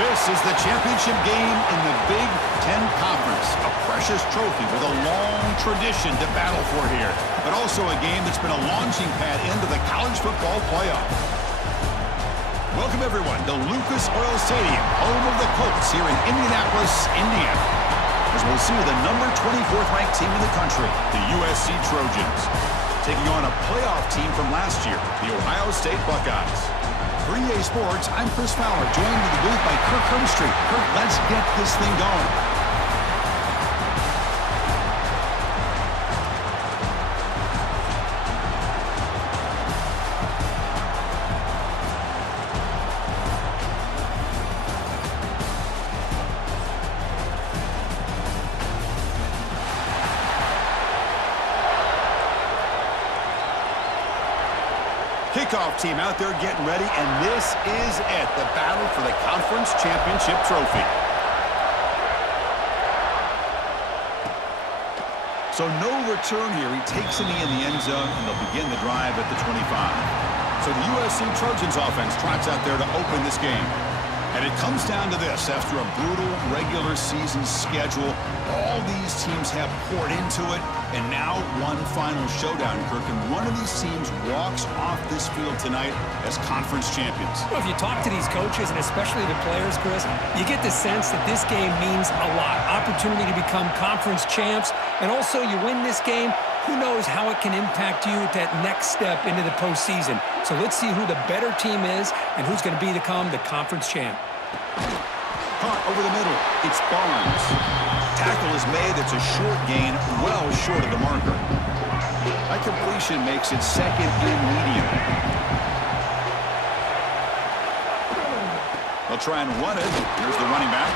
This is the championship game in the Big Ten Conference. A precious trophy with a long tradition to battle for here. But also a game that's been a launching pad into the college football playoff. Welcome, everyone, to Lucas Oil Stadium, home of the Colts here in Indianapolis, Indiana. As we'll see the number 24th ranked team in the country, the USC Trojans, taking on a playoff team from last year, the Ohio State Buckeyes. For EA Sports, I'm Chris Fowler, joined in the booth by Kirk Hermstreet. Kirk, let's get this thing going. Kickoff team out there getting ready, and this is it, the battle for the conference championship trophy. So no return here. He takes a knee in the end zone, and they'll begin the drive at the 25. So the USC Trojans offense trots out there to open this game. And it comes down to this. After a brutal regular season schedule, all these teams have poured into it, and now one final showdown, Kirk. And one of these teams walks off this field tonight as conference champions. Well, if you talk to these coaches, and especially the players, Chris, you get the sense that this game means a lot. Opportunity to become conference champs, and also you win this game, who knows how it can impact you at that next step into the postseason. So let's see who the better team is and who's going to become the conference champ. Caught over the middle. It's Barnes. Tackle is made. It's a short gain, well short of the marker. That completion makes it second and medium. They'll try and run it. Here's the running back.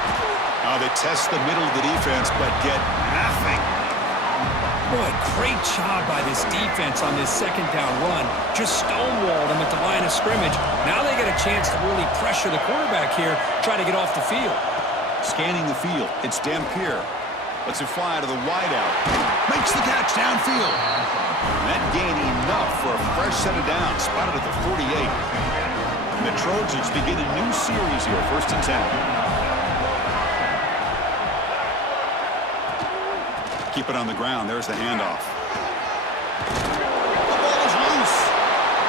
They test the middle of the defense, but get nothing. Boy, great job by this defense on this second down run. Just stonewalled them at the line of scrimmage. Now they get a chance to really pressure the quarterback here, try to get off the field. Scanning the field, it's Dampier. Lets it fly to the wideout. Makes the catch downfield. And that gain enough for a fresh set of downs, spotted at the 48. And the Trojans begin a new series here, 1st and 10. Keep it on the ground. There's the handoff. The ball is loose.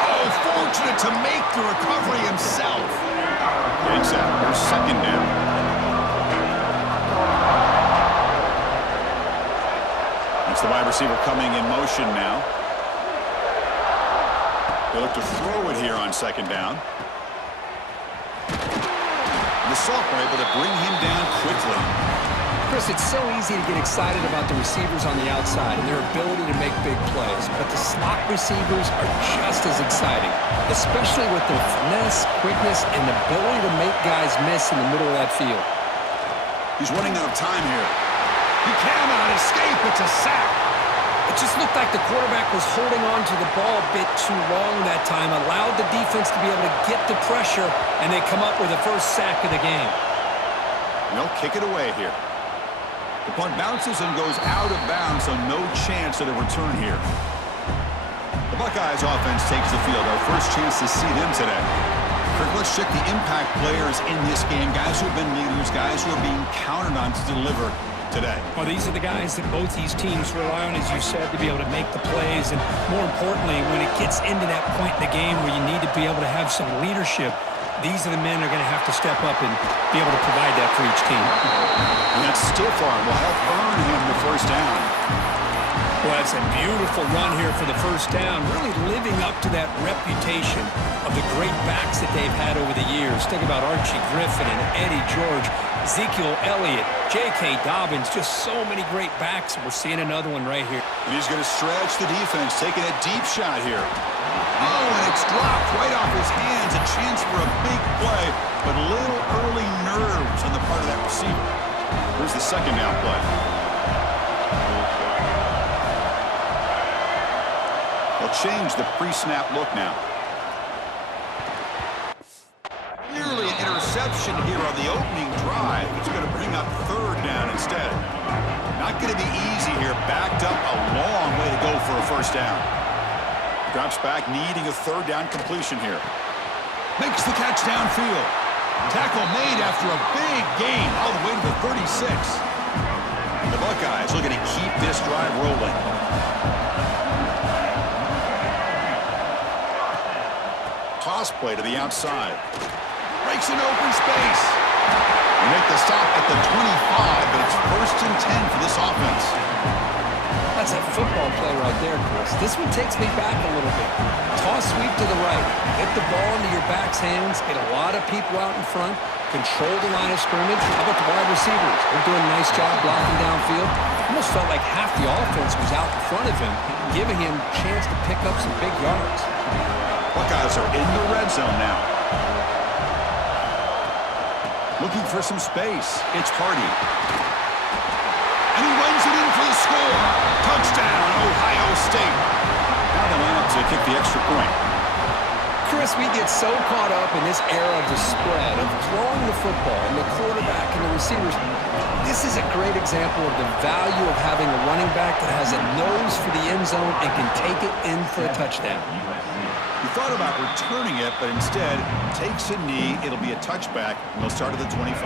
Oh, fortunate to make the recovery himself. Thanks out. There's second down. That's the wide receiver coming in motion now. They look to throw it here on second down. The sophomore able to bring him down quickly. Chris, it's so easy to get excited about the receivers on the outside and their ability to make big plays, but the slot receivers are just as exciting, especially with their finesse, quickness, and the ability to make guys miss in the middle of that field. He's running out of time here. He cannot escape. It's a sack. It just looked like the quarterback was holding on to the ball a bit too long that time, allowed the defense to be able to get the pressure, and they come up with the first sack of the game. And they'll kick it away here. The punt bounces and goes out of bounds, so no chance at a return here. The Buckeyes offense takes the field. Our first chance to see them today. Kirk, let's check the impact players in this game. Guys who have been leaders, guys who are being counted on to deliver today. Well, these are the guys that both these teams rely on, as you said, to be able to make the plays. And more importantly, when it gets into that point in the game where you need to be able to have some leadership, these are the men who are going to have to step up and be able to provide that for each team. And that stiff arm will help earn him the first down. Well, that's a beautiful run here for the first down, really living up to that reputation of the great backs that they've had over the years. Think about Archie Griffin and Eddie George, Ezekiel Elliott, J.K. Dobbins, just so many great backs. We're seeing another one right here. And he's going to stretch the defense, taking a deep shot here. Oh, and it's dropped right off his hands. A chance for a big play, but little early nerves on the part of that receiver. Here's the second down play. They'll change the pre-snap look now. Nearly an interception here on the opening drive. It's going to bring up third down instead. Not going to be easy here. Backed up a long way to go for a first down. Drops back, needing a third down completion here. Makes the catch downfield. Tackle made after a big gain all the way to the 36. The Buckeyes looking to keep this drive rolling. Toss play to the outside. Breaks an open space. They make the stop at the 25, but it's 1st and 10 for this offense. That's a football play right there, Chris. This one takes me back a little bit. Toss sweep to the right. Get the ball into your back's hands. Get a lot of people out in front. Control the line of scrimmage. How about the wide receivers? They're doing a nice job blocking downfield. Almost felt like half the offense was out in front of him, giving him a chance to pick up some big yards. Buckeyes are in the red zone now. Looking for some space. It's Hardy. And he runs it in for the score. Touchdown, Ohio State. Now they line up to kick the extra point. Chris, we get so caught up in this era of the spread, of throwing the football and the quarterback and the receivers. This is a great example of the value of having a running back that has a nose for the end zone and can take it in for a touchdown. He thought about returning it, but instead takes a knee. It'll be a touchback, and they'll start at the 25.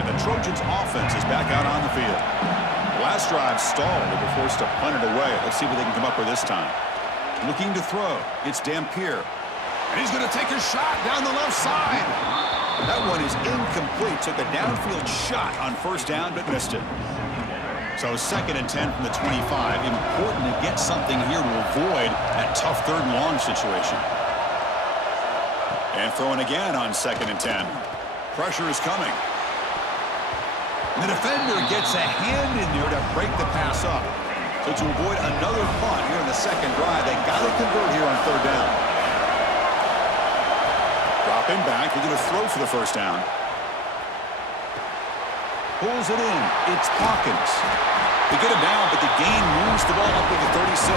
And the Trojans' offense is back out on the field. The last drive stalled. They were forced to punt it away. Let's see what they can come up with this time. Looking to throw. It's Dampier. And he's going to take a shot down the left side. That one is incomplete. Took a downfield shot on 1st down, but missed it. So 2nd and 10 from the 25. Important to get something here to avoid that tough 3rd and long situation. And throwing again on 2nd and 10. Pressure is coming. And the defender gets a hand in there to break the pass up. So to avoid another punt here in the 2nd drive, they got to convert here on 3rd down. Dropping back, they're going to throw for the 1st down. Pulls it in. It's Hawkins. They get him down, but the gain moves the ball up to the 36.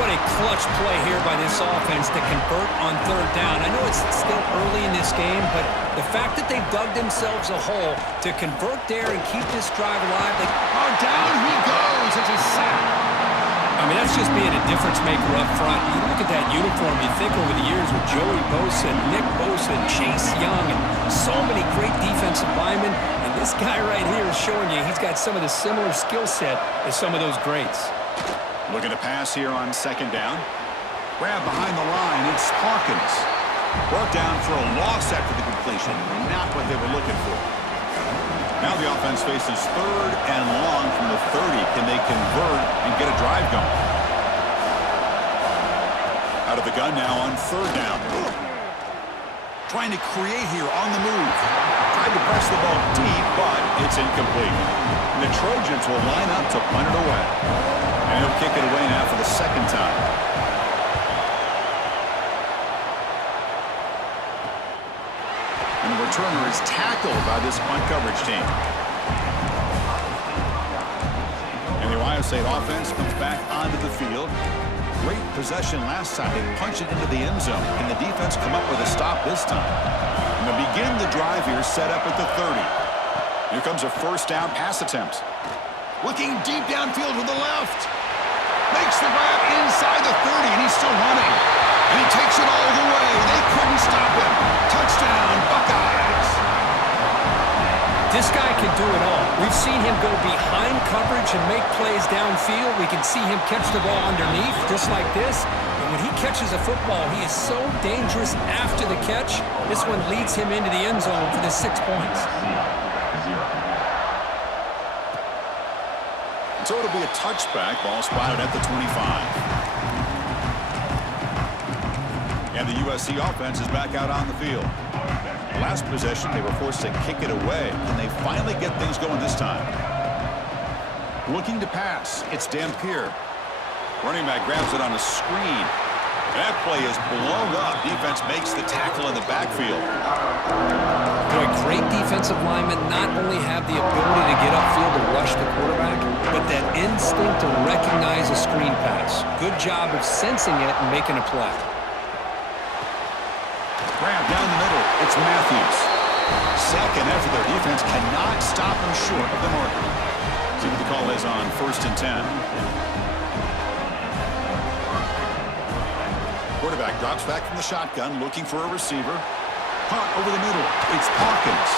What a clutch play here by this offense to convert on 3rd down. I know it's still early in this game, but the fact that they've dug themselves a hole to convert there and keep this drive alive. Down he goes. It's a sack. I mean, that's just being a difference maker up front. You look at that uniform, you think over the years with Joey Bosa, Nick Bosa, Chase Young, and so many great defensive linemen. And this guy right here is showing you he's got some of the similar skill set as some of those greats. Looking to pass here on 2nd down. Grab behind the line. It's Hawkins. Brought down for a loss after the completion. Not what they were looking for. Now the offense faces 3rd and long from the 30. Can they convert and get a drive going? Out of the gun now on 3rd down. Trying to create here on the move. Tried to press the ball deep, but it's incomplete. And the Trojans will line up to punt it away. And he'll kick it away now for the 2nd time. And the returner is tackled by this punt coverage team. And the Ohio State offense comes back onto the field. Great possession last time. They punch it into the end zone. Can the defense come up with a stop this time? And they'll begin the drive here, set up at the 30. Here comes a 1st down pass attempt. Looking deep downfield with the left. Makes the grab inside the 30, and he's still running. And he takes it all the way. They couldn't stop him. Touchdown, Buckeyes. This guy can do it all. We've seen him go behind coverage and make plays downfield. We can see him catch the ball underneath, just like this. And when he catches a football, he is so dangerous after the catch. This one leads him into the end zone for the 6 points. So it'll be a touchback. Ball spotted at the 25. And the USC offense is back out on the field. Last possession, they were forced to kick it away. Can they finally get things going this time? Looking to pass. It's Dampier. Running back grabs it on a screen. That play is blown up. Defense makes the tackle in the backfield. Boy, great defensive linemen not only have the ability to get upfield to rush the quarterback, but that instinct to recognize a screen pass. Good job of sensing it and making a play. Grab down the middle. It's Matthews. Second effort. Their defense cannot stop him short of the marker. See what the call is on 1st and 10. Quarterback drops back from the shotgun, looking for a receiver. Punt over the middle. It's Hawkins.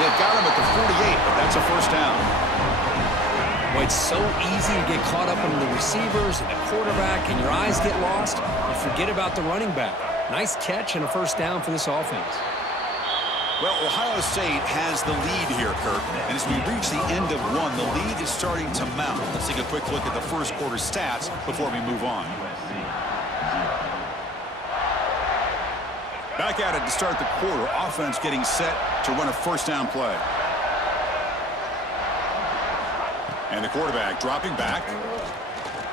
They've got him at the 48, but that's a first down. Well, it's so easy to get caught up in the receivers and the quarterback, and your eyes get lost. You forget about the running back. Nice catch and a first down for this offense. Well, Ohio State has the lead here, Kirk. And as we reach the end of one, the lead is starting to mount. Let's take a quick look at the first quarter stats before we move on. Back at it to start the quarter. Offense getting set to run a first down play. And the quarterback dropping back.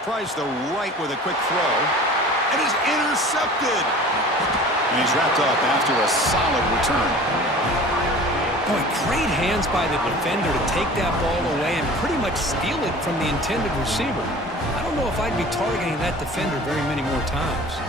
Tries the right with a quick throw. And is intercepted. And he's wrapped up after a solid return. Boy, great hands by the defender to take that ball away and pretty much steal it from the intended receiver. I don't know if I'd be targeting that defender very many more times.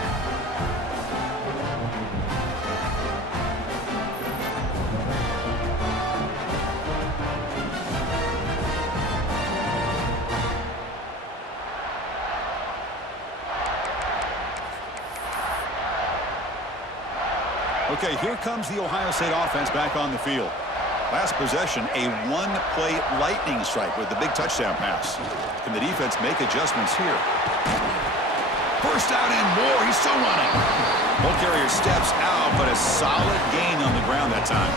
Okay, here comes the Ohio State offense back on the field. Last possession, a one-play lightning strike with the big touchdown pass. Can the defense make adjustments here? First out and more. He's still running. Ball carrier steps out, but a solid gain on the ground that time.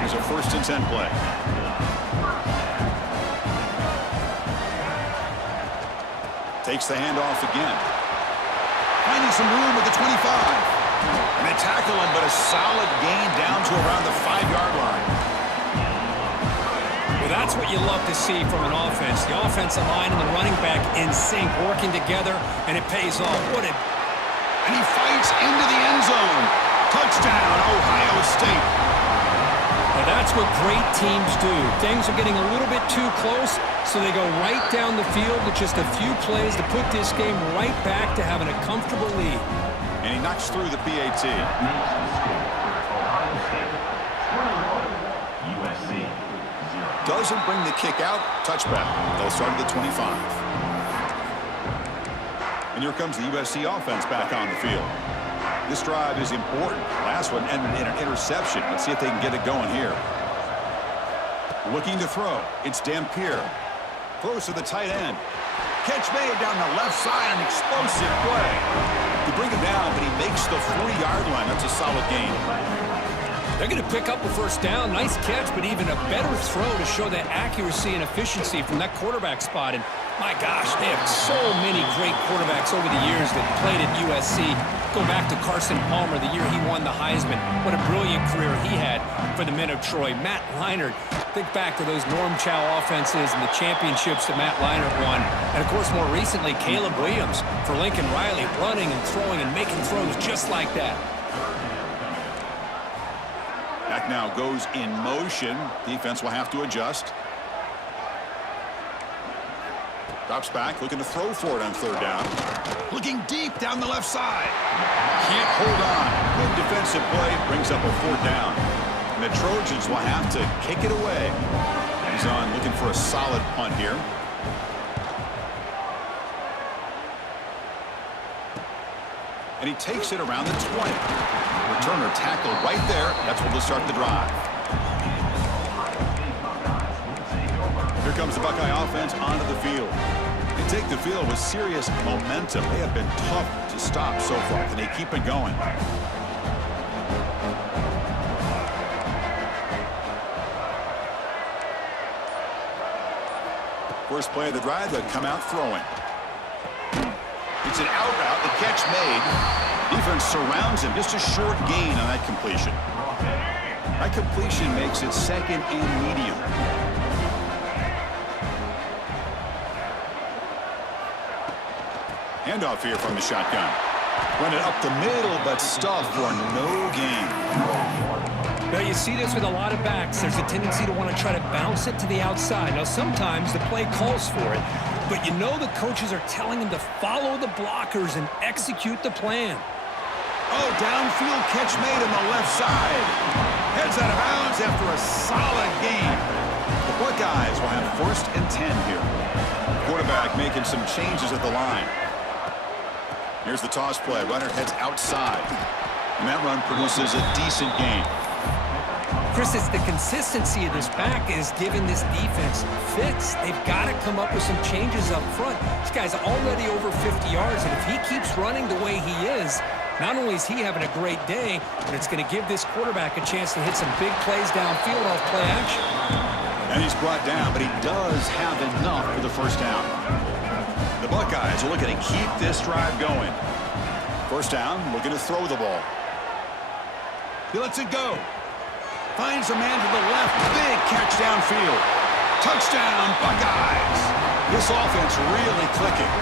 Here's a 1st and 10 play. Takes the handoff again. Finding some room at the 25. And they tackle him, but a solid gain down to around the 5-yard line. Well, that's what you love to see from an offense. The offensive line and the running back in sync, working together, and it pays off. And he fights into the end zone. Touchdown, Ohio State. Well, that's what great teams do. Things are getting a little bit too close, so they go right down the field with just a few plays to put this game right back to having a comfortable lead. And he knocks through the PAT. USC. Doesn't bring the kick out. Touchback. They'll start at the 25. And here comes the USC offense back on the field. This drive is important. Last one ended in an interception. Let's see if they can get it going here. Looking to throw. It's Dampier. Throws to the tight end. Catch made down the left side. An explosive play. To bring him down, but he makes the 40-yard line. That's a solid gain. They're going to pick up a first down. Nice catch, but even a better throw to show that accuracy and efficiency from that quarterback spot. And my gosh, they have so many great quarterbacks over the years that played at USC. Go back to Carson Palmer, the year he won the Heisman. What a brilliant career he had for the men of Troy. Matt Leinart, think back to those Norm Chow offenses and the championships that Matt Leinart won. And, of course, more recently, Caleb Williams for Lincoln Riley, running and throwing and making throws just like that. Back now goes in motion. Defense will have to adjust. Drops back, looking to throw for it on 3rd down. Looking deep down the left side. Can't hold on. Good defensive play. Brings up a 4th down. And the Trojans will have to kick it away. He's on looking for a solid punt here. And he takes it around the 20. Returner tackled right there. That's what will start the drive. Here comes the Buckeye offense onto the field. They take the field with serious momentum. They have been tough to stop so far. Can they keep it going? First play of the drive, they'll come out throwing. It's an out route, the catch made. Defense surrounds him, just a short gain on that completion. That completion makes it 2nd and medium. Handoff here from the shotgun. Run it up the middle, but stuffed for no gain. Now, you see this with a lot of backs. There's a tendency to want to try to bounce it to the outside. Now, sometimes the play calls for it, but you know the coaches are telling them to follow the blockers and execute the plan. Oh, downfield catch made on the left side. Heads out of bounds after a solid gain. The Buckeyes will have 1st and 10 here. Quarterback making some changes at the line. Here's the toss play. Runner heads outside. And that run produces a decent gain. Chris, it's the consistency of this back is giving this defense fits. They've got to come up with some changes up front. This guy's already over 50 yards, and if he keeps running the way he is, not only is he having a great day, but it's going to give this quarterback a chance to hit some big plays downfield off play action. And he's brought down, but he does have enough for the first down. The Buckeyes are looking to keep this drive going. First down, looking to throw the ball. He lets it go. Finds a man to the left. Big catch downfield. Touchdown, Buckeyes. This offense really clicking.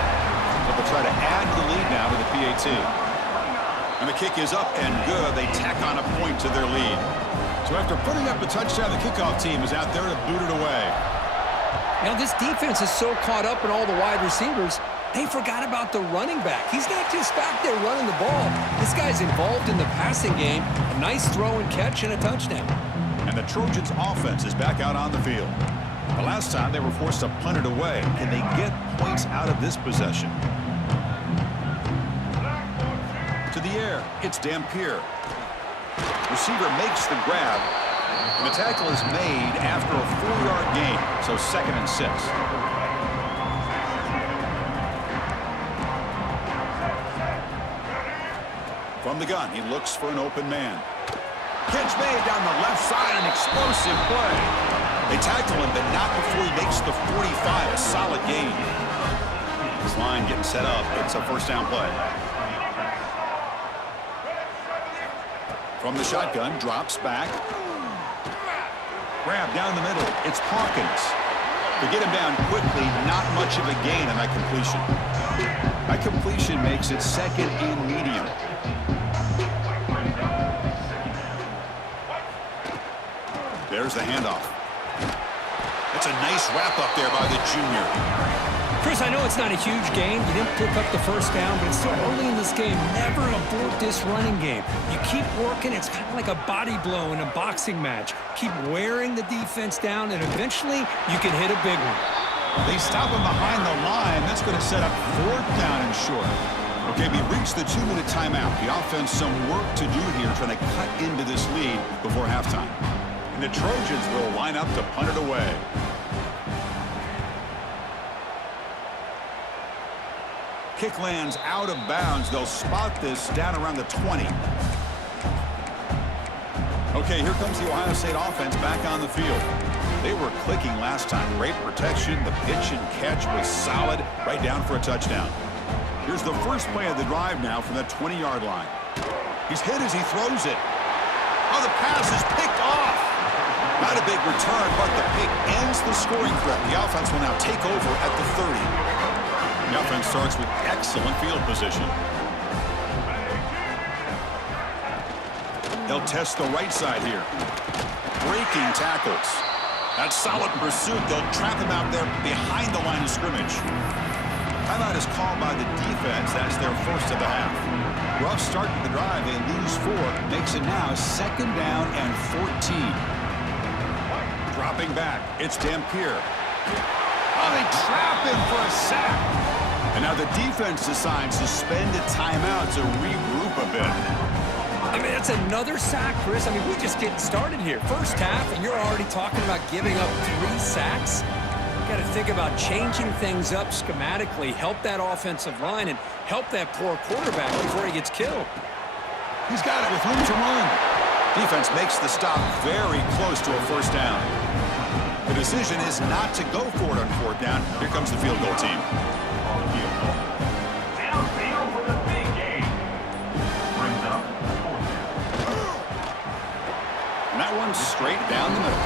But they'll try to add to the lead now to the PAT. And the kick is up and good. They tack on a point to their lead. So after putting up a touchdown, the kickoff team is out there to boot it away. Now this defense is so caught up in all the wide receivers, they forgot about the running back. He's not just back there running the ball. This guy's involved in the passing game. A nice throw and catch and a touchdown. And the Trojans' offense is back out on the field. The last time they were forced to punt it away. Can they get points out of this possession? To the air, it's Dampier. Receiver makes the grab, and the tackle is made after a 4-yard gain, so 2nd and 6. From the gun, he looks for an open man. Catch made down the left side, an explosive play. They tackle him, but not before he makes the 45, a solid gain. This line getting set up. It's a first down play. From the shotgun, drops back. Grab down the middle. It's Hawkins. To get him down quickly, not much of a gain on that completion. That completion makes it 2nd and medium. There's the handoff. That's a nice wrap up there by the junior. Chris, I know it's not a huge gain. You didn't pick up the first down, but it's still early in this game. Never abort this running game. You keep working. It's kind of like a body blow in a boxing match. Keep wearing the defense down, and eventually you can hit a big one. They stop him behind the line. That's going to set up 4th down and short. Okay, we reached the 2-minute timeout. The offense some work to do here, trying to cut into this lead before halftime. And the Trojans will line up to punt it away. Kick lands out of bounds. They'll spot this down around the 20. Okay, here comes the Ohio State offense back on the field. They were clicking last time. Great protection. The pitch and catch was solid. Right down for a touchdown. Here's the first play of the drive now from the 20-yard line. He's hit as he throws it. Oh, the pass is picked off. Not a big return, but the pick ends the scoring threat. The offense will now take over at the 30. The offense starts with excellent field position. They'll test the right side here. Breaking tackles. That's solid pursuit. They'll trap him out there behind the line of scrimmage. Timeout is called by the defense. That's their first of the half. Rough start to the drive. They lose 4. Makes it now 2nd down and 14. Dropping back. It's Dampier. Oh, they trap him for a sack. And now the defense decides to spend a timeout to regroup a bit. I mean, that's another sack, Chris. I mean, we're just getting started here. First half, and you're already talking about giving up 3 sacks. Got to think about changing things up schematically, help that offensive line, and help that poor quarterback before he gets killed. He's got it with room to run. Defense makes the stop very close to a first down. The decision is not to go for it on 4th down. Here comes the field goal team. And that one's straight down the middle.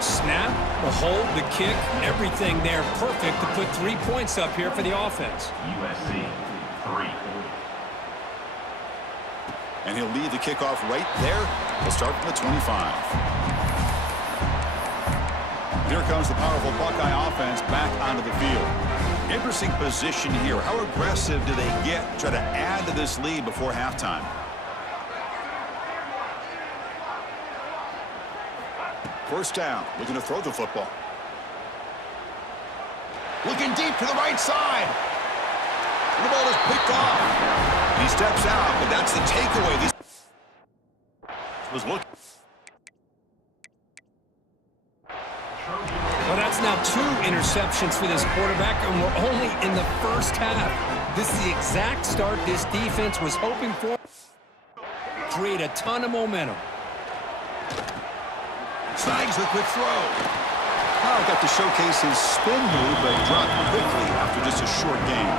Snap, the hold, the kick, everything there perfect to put 3 points up here for the offense. USC 3. And he'll lead the kickoff right there. He'll start from the 25. Here comes the powerful Buckeye offense back onto the field. Interesting position here. How aggressive do they get to try to add to this lead before halftime? First down, looking to throw the football. Looking deep to the right side. The ball is picked off. He steps out, but that's the takeaway. This was looking. Well, that's now 2 interceptions for this quarterback, and we're only in the first half. This is the exact start this defense was hoping for. Create a ton of momentum. Snags the quick throw. Oh, got to showcase his spin move, but dropped quickly after just a short game.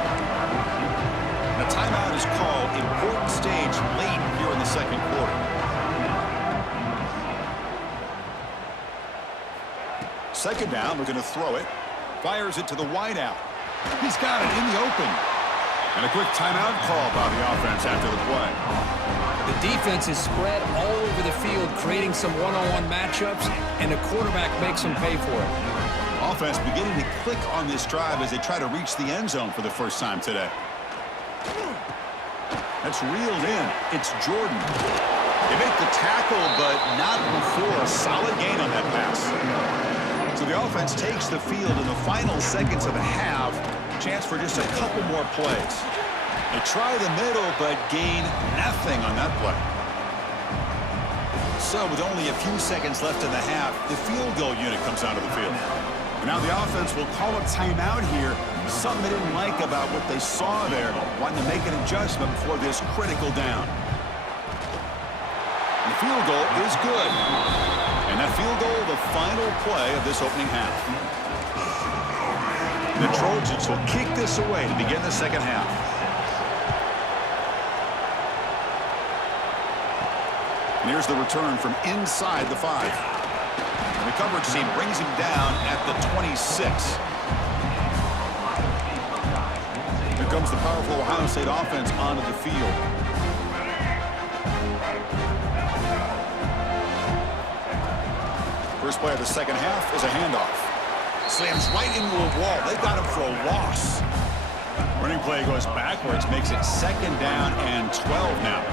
And a timeout is called. Important stage late here in the second quarter. Second down, we're going to throw it. Fires it to the wideout. He's got it in the open. And a quick timeout call by the offense after the play. The defense is spread all over the field, creating some one-on-one matchups, and the quarterback makes them pay for it. Offense beginning to click on this drive as they try to reach the end zone for the first time today. That's reeled in. It's Jordan. They make the tackle, but not before a solid gain on that pass. So the offense takes the field in the final seconds of the half. Chance for just a couple more plays. They try the middle, but gain nothing on that play. So with only a few seconds left in the half, the field goal unit comes out of the field. And now the offense will call a timeout here. Something they didn't like about what they saw there. Wanting to make an adjustment before this critical down. And the field goal is good. And that field goal, the final play of this opening half. The Trojans will kick this away to begin the second half. And here's the return from inside the 5. And the coverage team brings him down at the 26. Here comes the powerful Ohio State offense onto the field. First play of the second half is a handoff. Slams right into a wall. They've got him for a loss. Running play goes backwards, makes it second down and 12 now.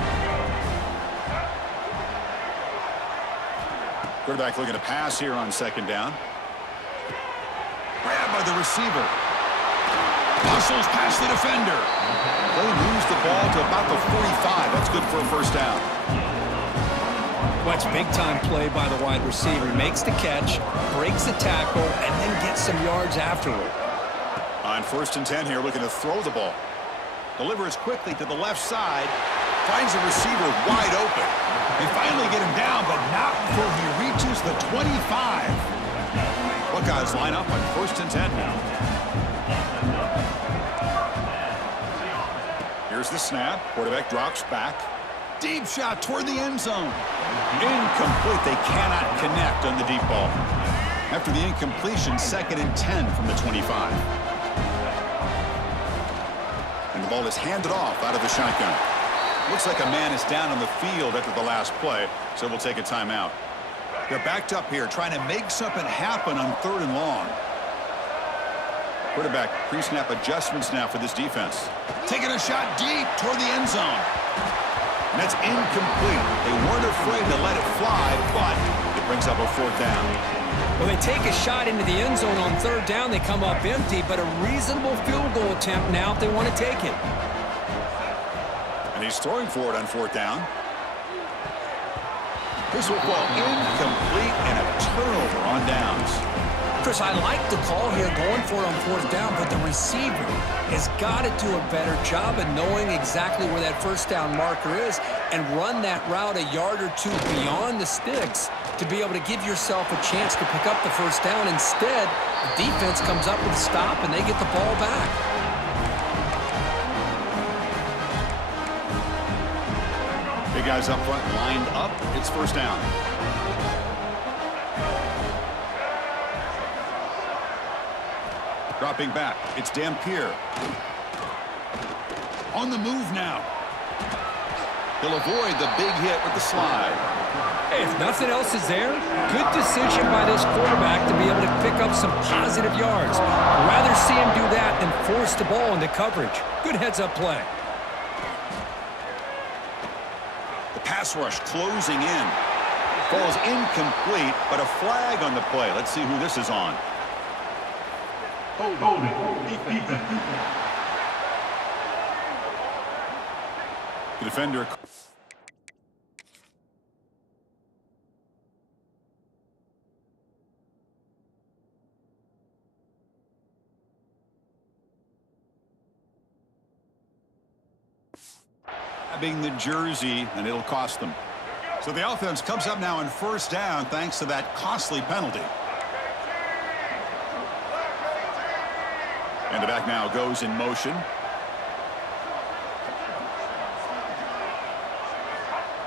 Quarterback looking to pass here on second down. Grabbed by the receiver. Hustles past the defender. They lose the ball to about the 45. That's good for a first down. Well, that's big-time play by the wide receiver. Makes the catch, breaks the tackle, and then gets some yards afterward. On 1st and 10 here, looking to throw the ball. Delivers quickly to the left side. Finds the receiver wide open. They finally get him down, but not before he reaches the 25. Buckeyes line up on 1st and 10 now. Here's the snap. Quarterback drops back. Deep shot toward the end zone. Incomplete. They cannot connect on the deep ball. After the incompletion, 2nd and 10 from the 25. And the ball is handed off out of the shotgun. Looks like a man is down on the field after the last play, so we'll take a timeout. They're backed up here, trying to make something happen on 3rd and long. Quarterback pre-snap adjustments now for this defense. Taking a shot deep toward the end zone. And that's incomplete. They weren't afraid to let it fly, but it brings up a 4th down. Well, they take a shot into the end zone on 3rd down. They come up empty, but a reasonable field goal attempt now if they want to take it. And he's throwing for it on 4th down. This will fall incomplete and a turnover on downs. Chris, I like the call here going for it on 4th down, but the receiver has got to do a better job of knowing exactly where that 1st down marker is and run that route a yard or 2 beyond the sticks to be able to give yourself a chance to pick up the 1st down. Instead, the defense comes up with a stop and they get the ball back. Big guys up front lined up. It's 1st down. Dropping back, it's Dampier. On the move now. He'll avoid the big hit with the slide. Hey, if nothing else is there, good decision by this quarterback to be able to pick up some positive yards. I'd rather see him do that than force the ball into coverage. Good heads-up play. The pass rush closing in. Falls incomplete, but a flag on the play. Let's see who this is on. The defender. Grabbing the jersey, and it'll cost them. So the offense comes up now in first down thanks to that costly penalty. And the back now goes in motion.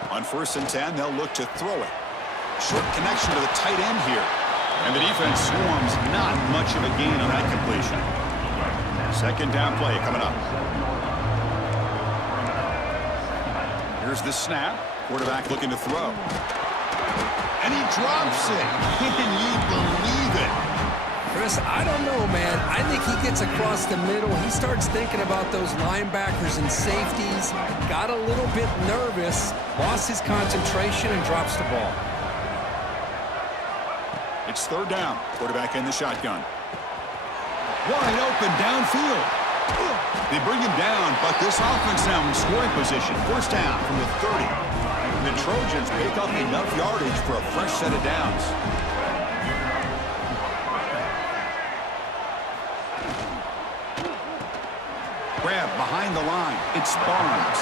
On 1st and 10, they'll look to throw it. Short connection to the tight end here. And the defense swarms, not much of a gain on that completion. 2nd down play coming up. Here's the snap. Quarterback looking to throw. And he drops it. Can you believe it? Chris, I don't know, man. I think he gets across the middle. He starts thinking about those linebackers and safeties. Got a little bit nervous. Lost his concentration and drops the ball. It's 3rd down. Quarterback in the shotgun. Wide open downfield. They bring him down, but this offense now in scoring position. 1st down from the 30. The Trojans pick up enough yardage for a fresh set of downs. Grab behind the line. It's Barnes.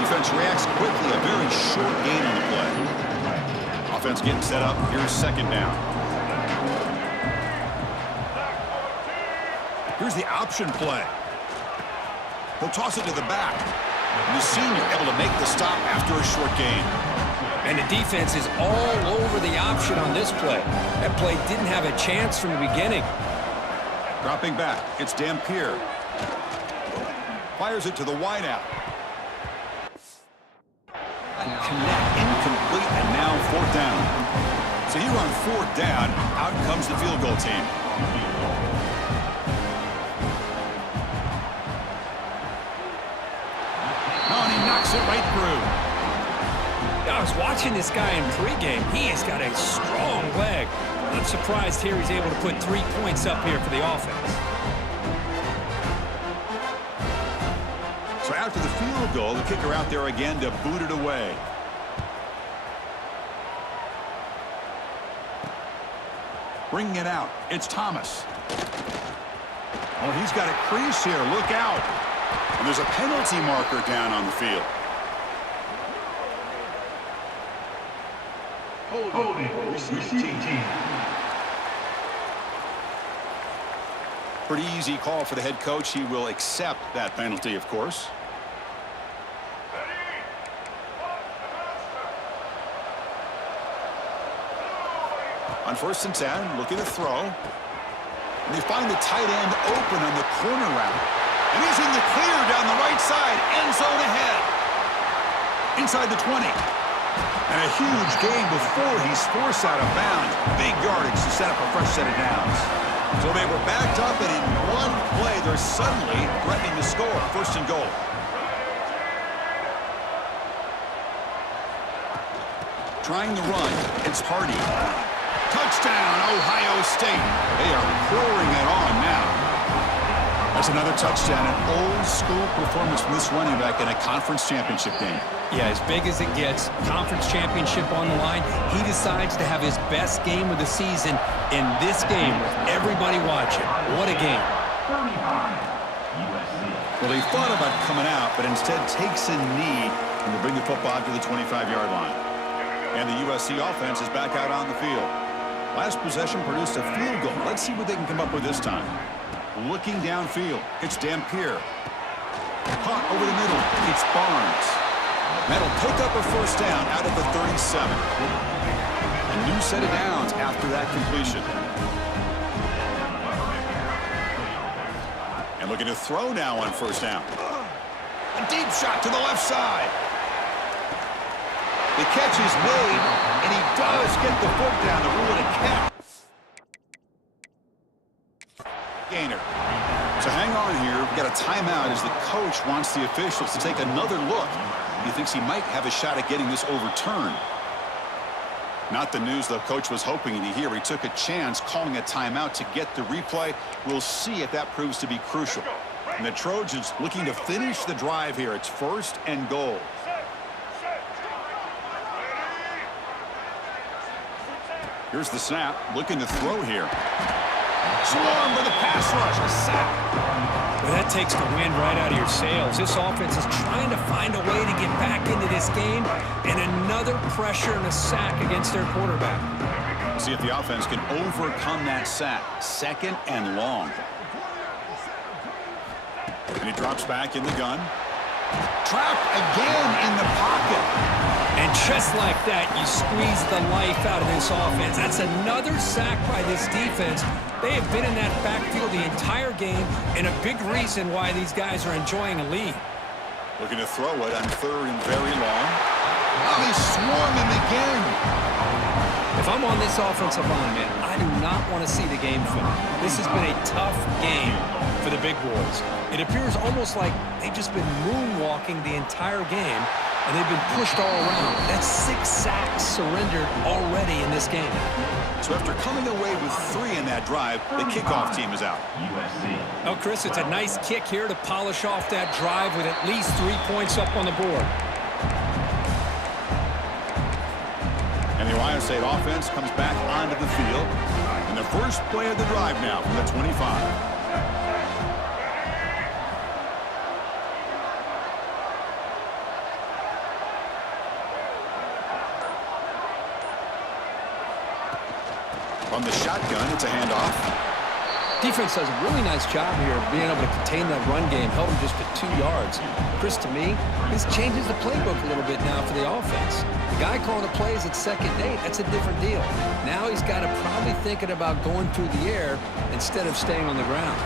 Defense reacts quickly. A very short gain on the play. Offense getting set up. Here's 2nd down. Here's the option play. He'll toss it to the back. And the senior able to make the stop after a short gain. And the defense is all over the option on this play. That play didn't have a chance from the beginning. Dropping back. It's Dampier. Fires it to the wideout. Connect, incomplete, and now 4th down. So here on 4th down, out comes the field goal team. Oh, and he knocks it right through. I was watching this guy in pregame. He has got a strong leg. I'm surprised here he's able to put 3 points up here for the offense. So after the field goal, the kicker out there again to boot it away. Bringing it out, it's Thomas. Oh, he's got a crease here. Look out. And there's a penalty marker down on the field. Holding, receiving team. Pretty easy call for the head coach. He will accept that penalty, of course. On 1st and 10, looking to throw. And they find the tight end open on the corner route. And he's in the clear down the right side. End zone ahead. Inside the 20. And a huge gain before he's forced out of bounds. Big yardage to set up a fresh set of downs. So they were backed up, and in one play, they're suddenly threatening to score. 1st and goal. Trying the run. It's Hardy. Touchdown, Ohio State. They are pouring it on now. That's another touchdown, an old-school performance from this running back in a conference championship game. Yeah, as big as it gets, conference championship on the line, he decides to have his best game of the season in this game with everybody watching. What a game. 35, USC. Well, he thought about coming out, but instead takes a knee and to bring the football to the 25-yard line. And the USC offense is back out on the field. Last possession produced a field goal. Let's see what they can come up with this time. Looking downfield, it's Dampier. Caught over the middle, it's Barnes. That'll pick up a 1st down out of the 37. A new set of downs after that completion. And looking to throw now on 1st down. A deep shot to the left side. The catch is made, and he does get the foot down to rule it a catch. Gainer. So hang on here. We've got a timeout as the coach wants the officials to take another look. He thinks he might have a shot at getting this overturned. Not the news the coach was hoping to hear. He took a chance calling a timeout to get the replay. We'll see if that proves to be crucial. And the Trojans looking to finish the drive here. It's 1st and goal. Here's the snap. Looking to throw here. Swarm with a pass rush. A sack. Well, that takes the wind right out of your sails. This offense is trying to find a way to get back into this game, and another pressure and a sack against their quarterback. See if the offense can overcome that sack. 2nd and long. And he drops back in the gun. Trapped again in the pocket. And just like that, you squeeze the life out of this offense. That's another sack by this defense. They have been in that backfield the entire game, and a big reason why these guys are enjoying a lead. Looking to throw it on 3rd and very long. Oh, they swarm him again. If I'm on this offensive line, man, I do not want to see the game finish. This has been a tough game for the big boys. It appears almost like they've just been moonwalking the entire game, and they've been pushed all around. That's 6 sacks surrendered already in this game. So after coming away with 3 in that drive, the kickoff team is out. USC. Oh, Chris, it's a nice kick here to polish off that drive with at least 3 points up on the board. And the Ohio State offense comes back onto the field. And the first play of the drive now from the 25. From the shotgun, it's a handoff. Defense does a really nice job here of being able to contain that run game, held them just to 2 yards. Chris, to me, this changes the playbook a little bit now for the offense. The guy calling the plays at 2nd and 8, that's a different deal. Now he's got to probably thinking about going through the air instead of staying on the ground.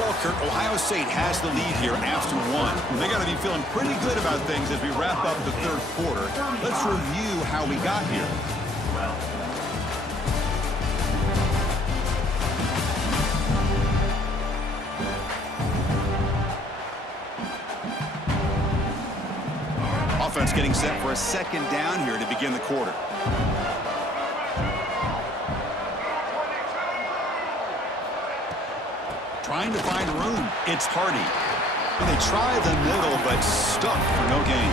Well, Kurt, Ohio State has the lead here after 1. They got to be feeling pretty good about things as we wrap up the 3rd quarter. Let's review how we got here. Offense getting set for a 2nd down here to begin the quarter. Trying to find room. It's Hardy. And they try the middle, but stuck for no gain.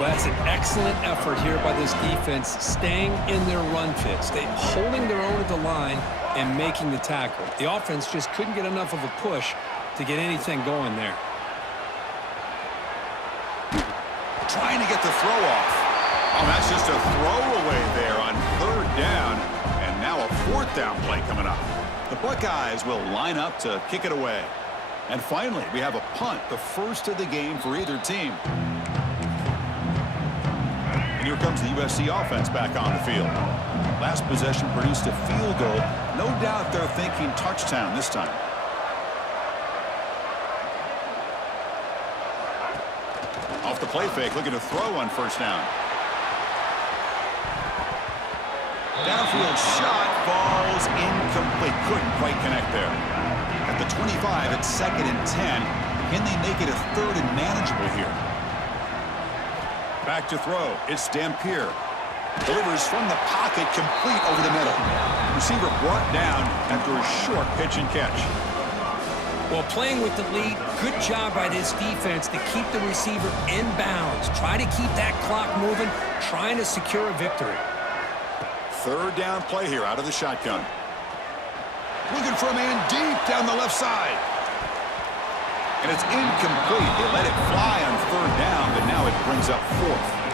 Well, that's an excellent effort here by this defense, staying in their run fits. They holding their own at the line and making the tackle. The offense just couldn't get enough of a push to get anything going there. Trying to get the throw off. Oh, that's just a throwaway there on 3rd down. And now a 4th down play coming up. The Buckeyes will line up to kick it away. And finally, we have a punt, the first of the game for either team. And here comes the USC offense back on the field. Last possession produced a field goal. No doubt they're thinking touchdown this time. Off the play fake, looking to throw on 1st down. Downfield shot falls incomplete. Couldn't quite connect there. At the 25, it's 2nd and 10. Can they make it a 3rd and manageable here? Back to throw. It's Dampier. Delivers from the pocket, complete over the middle. Receiver brought down after a short pitch and catch. Well, playing with the lead, good job by this defense to keep the receiver in bounds. Try to keep that clock moving, trying to secure a victory. 3rd down play here out of the shotgun. Looking for a man deep down the left side. And it's incomplete. They let it fly on 3rd down, but now it brings up 4th.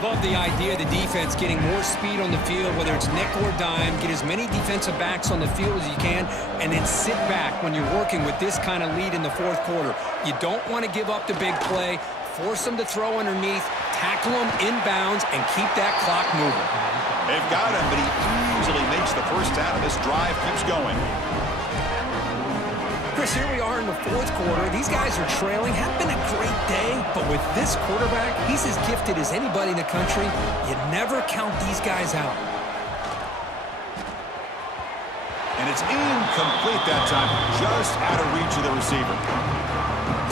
Love the idea of the defense getting more speed on the field, whether it's nickel or dime. Get as many defensive backs on the field as you can, and then sit back when you're working with this kind of lead in the 4th quarter. You don't want to give up the big play. Force them to throw underneath, tackle them inbounds, and keep that clock moving. They've got him, but he easily makes the 1st down, and this drive keeps going. Chris, here we are in the 4th quarter. These guys are trailing. Have been a great day, but with this quarterback, he's as gifted as anybody in the country. You never count these guys out. And it's incomplete that time, just out of reach of the receiver.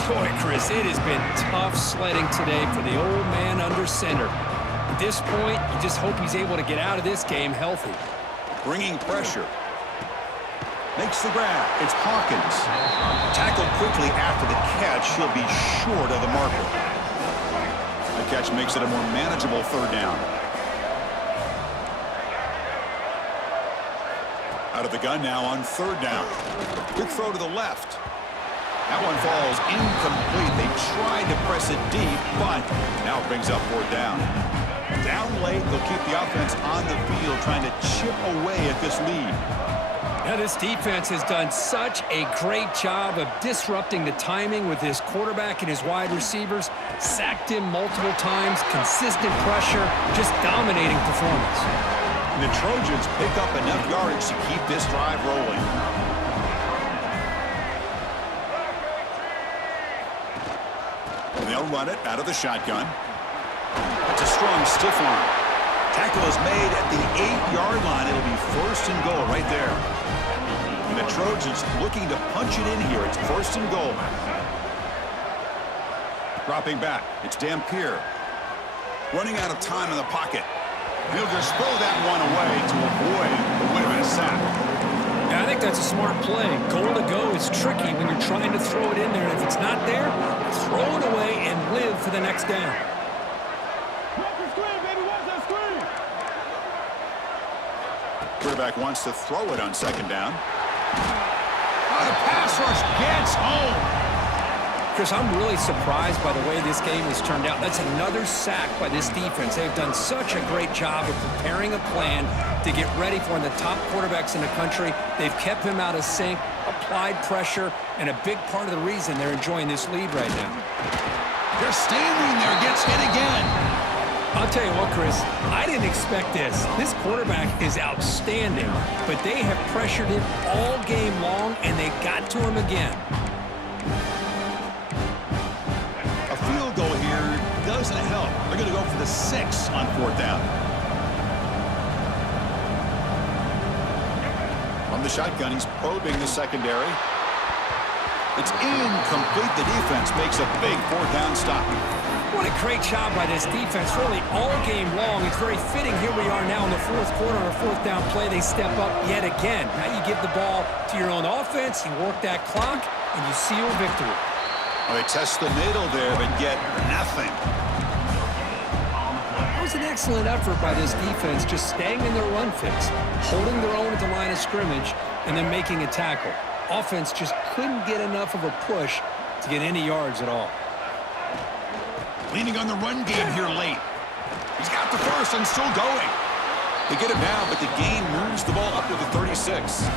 Boy, Chris, it has been tough sledding today for the old man under center. At this point, you just hope he's able to get out of this game healthy. Bringing pressure. Makes the grab. It's Hawkins. Tackled quickly after the catch. He'll be short of the marker. The catch makes it a more manageable third down. Out of the gun now on third down. Quick throw to the left. That one falls incomplete. They tried to press it deep, but now it brings up fourth down. Down late, they'll keep the offense on the field trying to chip away at this lead. Now, this defense has done such a great job of disrupting the timing with his quarterback and his wide receivers. Sacked him multiple times, consistent pressure, just dominating performance. And the Trojans pick up enough yardage to keep this drive rolling. And they'll run it out of the shotgun. That's a strong stiff arm. Tackle is made at the 8-yard line. It'll be first and goal right there. And the Trojans looking to punch it in here. It's first and goal. Dropping back. It's Dampier. Running out of time in the pocket. He'll just throw that one away to avoid what would have been a sack. Yeah, I think that's a smart play. Goal to go is tricky when you're trying to throw it in there. And if it's not there, throw it away and live for the next down. Quarterback wants to throw it on second down. Oh, the pass rush gets home. Chris, I'm really surprised by the way this game has turned out. That's another sack by this defense. They've done such a great job of preparing a plan to get ready for one of the top quarterbacks in the country. They've kept him out of sync, applied pressure, and a big part of the reason they're enjoying this lead right now. They're standing there, gets hit again. I'll tell you what, Chris, I didn't expect this. This quarterback is outstanding, but they have pressured him all game long, and they got to him again. A field goal here doesn't help. They're going to go for the 6 on fourth down. From the shotgun, he's probing the secondary. It's incomplete. The defense makes a big fourth down stop. What a great job by this defense, really all game long. It's very fitting. Here we are now in the fourth quarter, on a fourth down play. They step up yet again. Now you give the ball to your own offense, you work that clock, and you seal victory. Well, they test the middle there, but get nothing. That was an excellent effort by this defense, just staying in their run fix, holding their own at the line of scrimmage, and then making a tackle. Offense just couldn't get enough of a push to get any yards at all. Leaning on the run game here late. He's got the first and still going. They get him now, but the gain moves the ball up to the 36.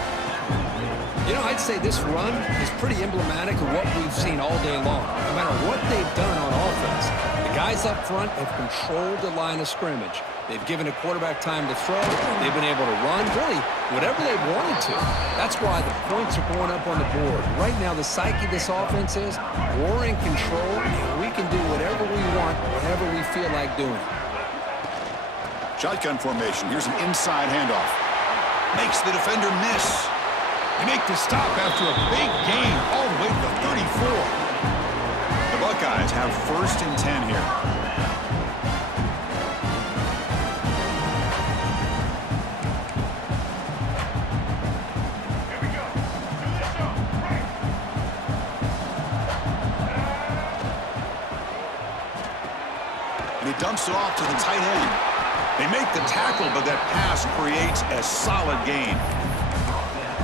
You know, I'd say this run is pretty emblematic of what we've seen all day long. No matter what they've done on offense, the guys up front have controlled the line of scrimmage. They've given a quarterback time to throw. They've been able to run, really, whatever they've wanted to. That's why the points are going up on the board. Right now, the psyche of this offense is we're in control, and we can do whatever we want, whenever we feel like doing it. Shotgun formation. Here's an inside handoff. Makes the defender miss. They make the stop after a big gain all the way to the 34. The Buckeyes have first and 10 here. And he dumps it off to the tight end. They make the tackle, but that pass creates a solid gain.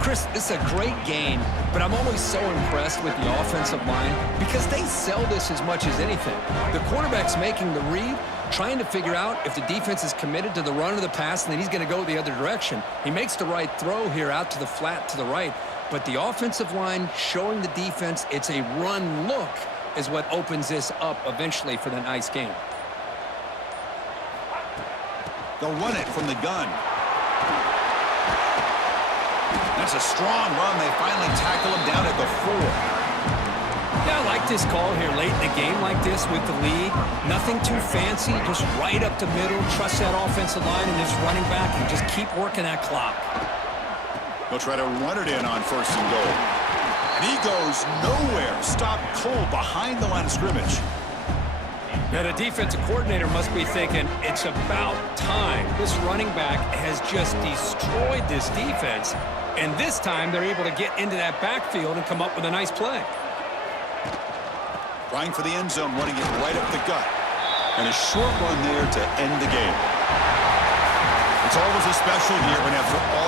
Chris, it's a great game, but I'm always so impressed with the offensive line because they sell this as much as anything. The quarterback's making the read, trying to figure out if the defense is committed to the run or the pass, and then he's going to go the other direction. He makes the right throw here out to the flat to the right, but the offensive line showing the defense it's a run look is what opens this up eventually for the nice game. They'll run it from the gun. That's a strong run. They finally tackle him down at the 4. Yeah, I like this call here late in the game like this with the lead. Nothing too fancy, just right up the middle. Trust that offensive line and this running back and just keep working that clock. They'll try to run it in on first and goal. And he goes nowhere. Stop cold behind the line of scrimmage. Now, the defensive coordinator must be thinking, it's about time. This running back has just destroyed this defense, and this time they're able to get into that backfield and come up with a nice play. Trying for the end zone, running it right up the gut. And a short run there to end the game. It's always a special year when after all